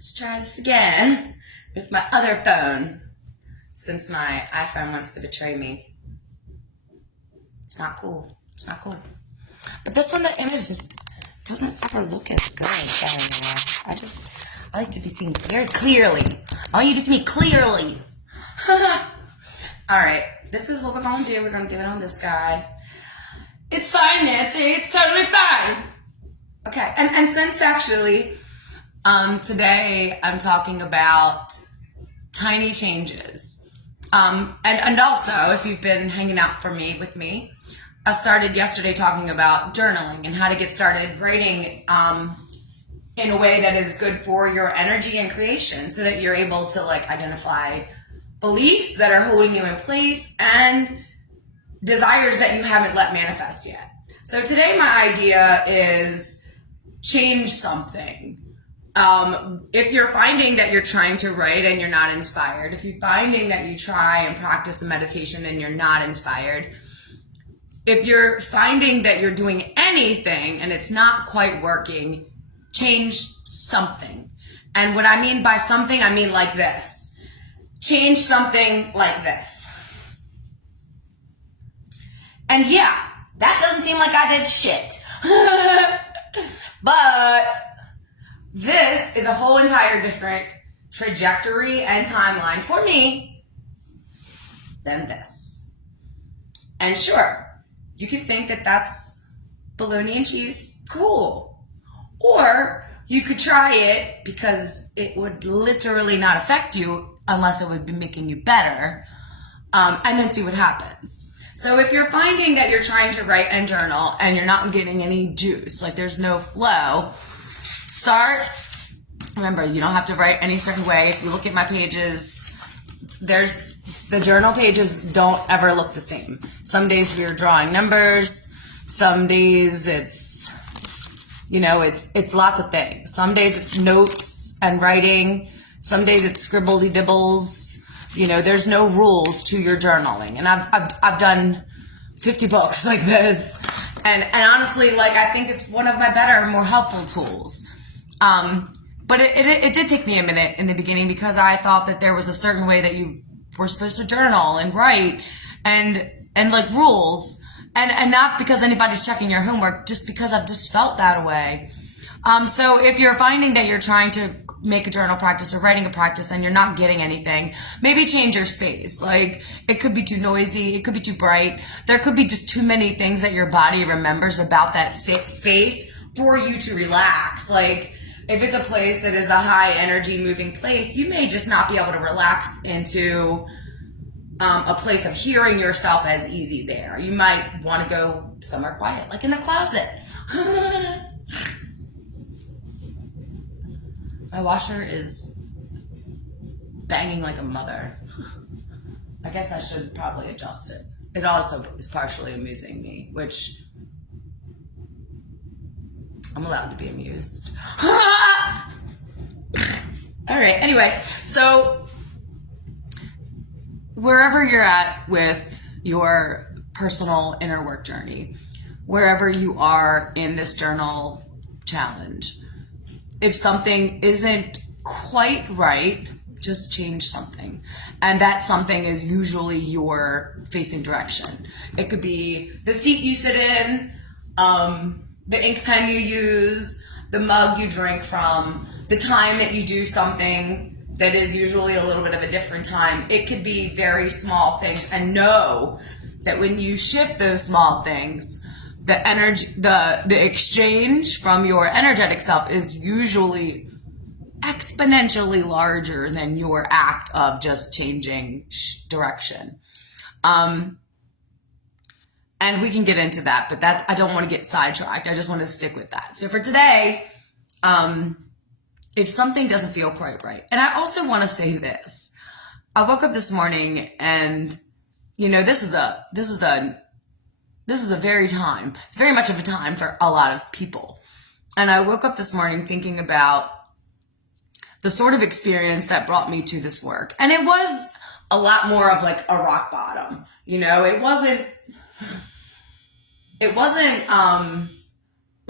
Let's try this again with my other phone, since my iPhone wants to betray me. It's not cool. It's not cool. But this one, the image just doesn't ever look as good anymore. I like to be seen very clearly. I want you to see me clearly. All right, this is what we're going to do. We're going to do it on this guy. It's fine, Nancy. It's totally fine. Okay, and since actually, today I'm talking about tiny changes. And also, if you've been hanging out with me, I started yesterday talking about journaling and how to get started writing in a way that is good for your energy and creation, so that you're able to identify beliefs that are holding you in place and desires that you haven't let manifest yet. So today my idea is change something. If you're finding that you're trying to write and you're not inspired, if you're finding that you try and practice a meditation and you're not inspired, if you're finding that you're doing anything and it's not quite working, change something. And what I mean by something, I mean like this. Change something like this. And yeah, that doesn't seem like I did shit. But this is a whole entire different trajectory and timeline for me than this. And sure, you could think that that's bologna and cheese. Cool. Or you could try it because it would literally not affect you unless it would be making you better, and then see what happens. So if you're finding that you're trying to write and journal and you're not getting any juice, like there's no flow, remember, you don't have to write any certain way. If you look at my pages, the journal pages don't ever look the same. Some days we're drawing numbers. Some days it's lots of things. Some days it's notes and writing. Some days it's scribbledy dibbles. There's no rules to your journaling. And I've done 50 books like this. And honestly, I think it's one of my better, more helpful tools. But it did take me a minute in the beginning, because I thought that there was a certain way that you were supposed to journal and write and rules. And not because anybody's checking your homework, just because I've just felt that way. So if you're finding that you're trying to make a journal practice or writing a practice and you're not getting anything, maybe change your space. It could be too noisy. It could be too bright. There could be just too many things that your body remembers about that space for you to relax. If it's a place that is a high energy moving place, you may just not be able to relax into a place of hearing yourself as easy there. You might want to go somewhere quiet, like in the closet. My washer is banging like a mother. I guess I should probably adjust it. It also is partially amusing me, which I'm allowed to be amused. All right, anyway, so wherever you're at with your personal inner work journey, wherever you are in this journal challenge, if something isn't quite right, just change something. And that something is usually your facing direction. It could be the seat you sit in, the ink pen you use, the mug you drink from, the time that you do something that is usually a little bit of a different time. It could be very small things. And know that when you shift those small things, the energy, the exchange from your energetic self is usually exponentially larger than your act of just changing direction. And we can get into that, but that I don't want to get sidetracked. I just want to stick with that. So for today, if something doesn't feel quite right, and I also want to say this, I woke up this morning and, this is it's very much of a time for a lot of people. And I woke up this morning thinking about the sort of experience that brought me to this work. And it was a lot more of a rock bottom. It wasn't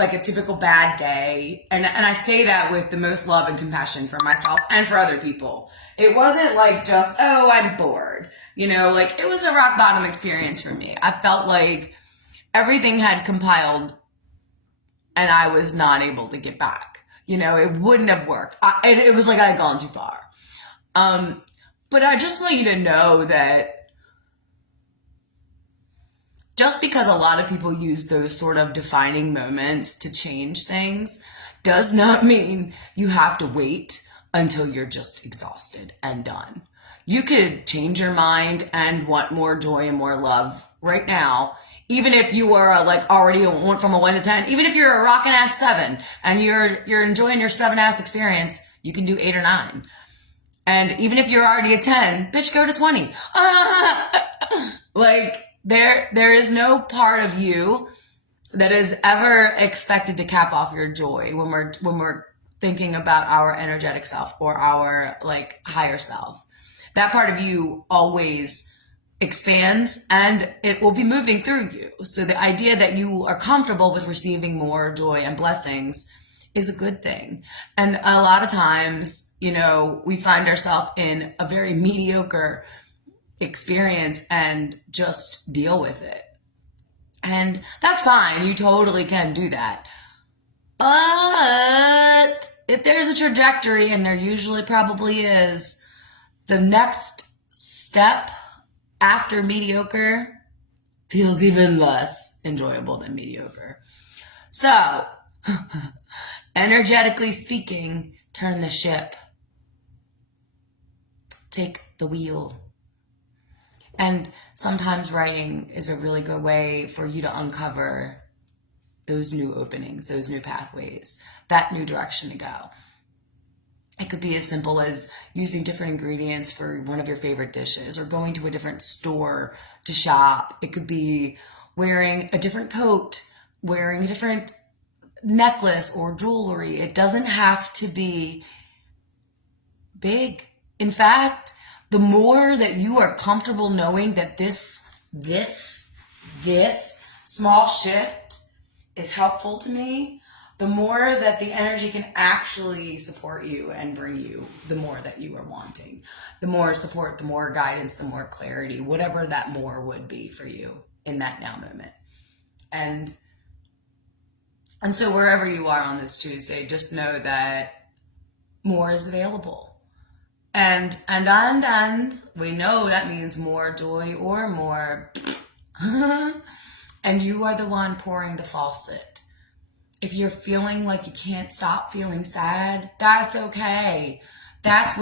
like a typical bad day, and I say that with the most love and compassion for myself and for other people. It wasn't like just, oh, I'm bored. Like it was a rock bottom experience for me. I felt like everything had compiled and I was not able to get back. It wouldn't have worked. It was like I had gone too far. But I just want you to know that just because a lot of people use those sort of defining moments to change things does not mean you have to wait until you're just exhausted and done. You could change your mind and want more joy and more love right now, even if you are like already went from a 1 to 10, even if you're a rockin' ass 7 and you're enjoying your 7 ass experience, you can do 8 or 9. And even if you're already a 10, bitch, go to 20. Like there is no part of you that is ever expected to cap off your joy when we're thinking about our energetic self or our like higher self. That part of you always expands and it will be moving through you. So the idea that you are comfortable with receiving more joy and blessings is a good thing. And a lot of times, we find ourselves in a very mediocre experience and just deal with it. And that's fine. You totally can do that. But if there's a trajectory, and there usually probably is, the next step after mediocre feels even less enjoyable than mediocre. So, energetically speaking, turn the ship. Take the wheel. And sometimes writing is a really good way for you to uncover those new openings, those new pathways, that new direction to go. It could be as simple as using different ingredients for one of your favorite dishes or going to a different store to shop. It could be wearing a different coat, wearing a different necklace or jewelry. It doesn't have to be big. In fact, the more that you are comfortable knowing that this small shift is helpful to me, the more that the energy can actually support you and bring you the more that you are wanting. The more support, the more guidance, the more clarity, whatever that more would be for you in that now moment. And so wherever you are on this Tuesday, just know that more is available. And we know that means more joy or more. And you are the one pouring the faucet. If you're feeling like you can't stop feeling sad, that's okay. That's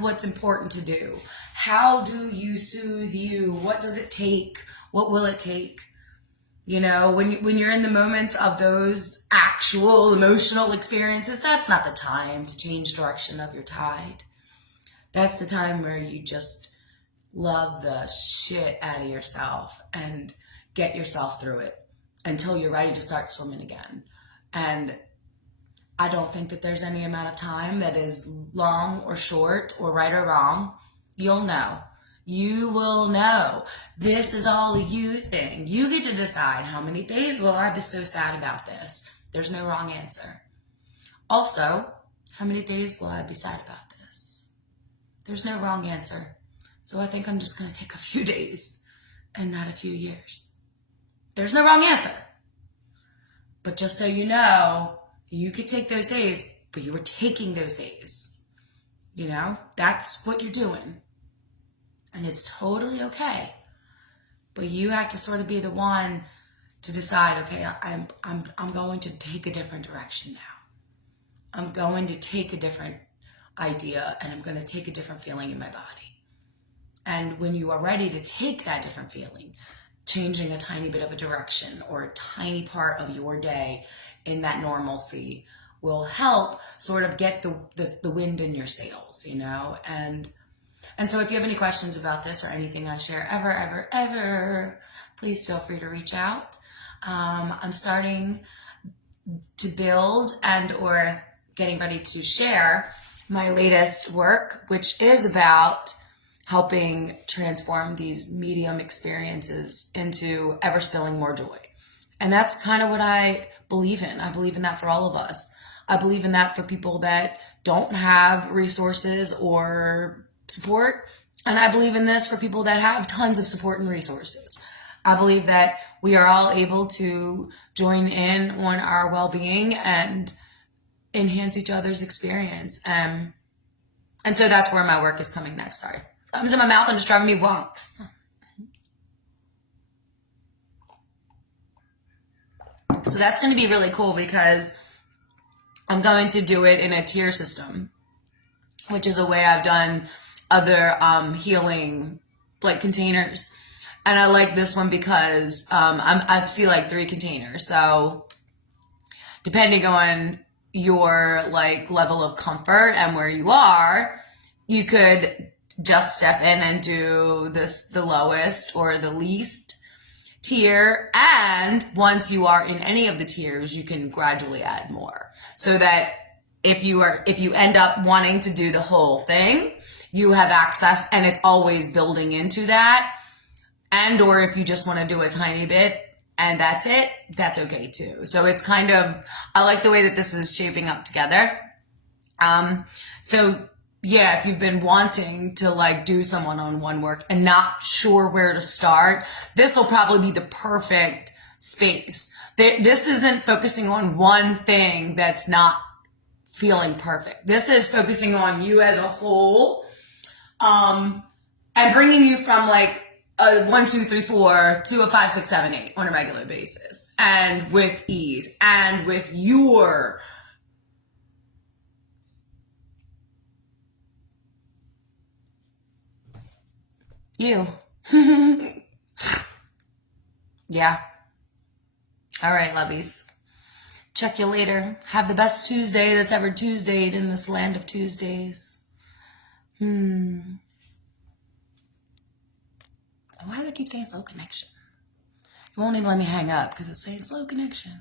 what's important to do. How do you soothe you? What does it take? What will it take? When you're in the moments of those actual emotional experiences, that's not the time to change direction of your tide. That's the time where you just love the shit out of yourself and get yourself through it until you're ready to start swimming again. And I don't think that there's any amount of time that is long or short or right or wrong. You'll know. You will know. This is all a you thing. You get to decide how many days will I be so sad about this. There's no wrong answer. Also, how many days will I be sad about this? There's no wrong answer. So I think I'm just going to take a few days and not a few years. There's no wrong answer. But just so you know, you could take those days, but you were taking those days. That's what you're doing. And it's totally okay. But you have to sort of be the one to decide, okay, I'm going to take a different direction now. I'm going to take a different idea and I'm going to take a different feeling in my body. And when you are ready to take that different feeling, changing a tiny bit of a direction or a tiny part of your day in that normalcy will help sort of get the wind in your sails, And so if you have any questions about this or anything I share ever, please feel free to reach out. I'm starting to build and or getting ready to share my latest work, which is about helping transform these medium experiences into ever spilling more joy. And that's kind of what I believe in. I believe in that for all of us. I believe in that for people that don't have resources or support. And I believe in this for people that have tons of support and resources. I believe that we are all able to join in on our well-being and enhance each other's experience. And so that's where my work is coming next. Sorry. Comes in my mouth and it's driving me wonks. So that's going to be really cool because I'm going to do it in a tier system, which is a way I've done other healing like containers. And I like this one because I see like 3 containers. So depending on your like level of comfort and where you are, you could just step in and do this, the lowest or the least tier. And once you are in any of the tiers, you can gradually add more so that if you end up wanting to do the whole thing, you have access and it's always building into that. And or if you just want to do a tiny bit and that's it, that's okay too. So it's kind of, I like the way that this is shaping up together. So yeah, if you've been wanting to like do some one-on-one work and not sure where to start, this will probably be the perfect space. This isn't focusing on one thing that's not feeling perfect. This is focusing on you as a whole, and bringing you from like a 1, 2, 3, 4 to a 5, 6, 7, 8 on a regular basis, and with ease and with your you. Yeah. All right, lovies. Check you later. Have the best Tuesday that's ever Tuesdayed in this land of Tuesdays. Why do I keep saying slow connection? It won't even let me hang up because it's saying slow connection.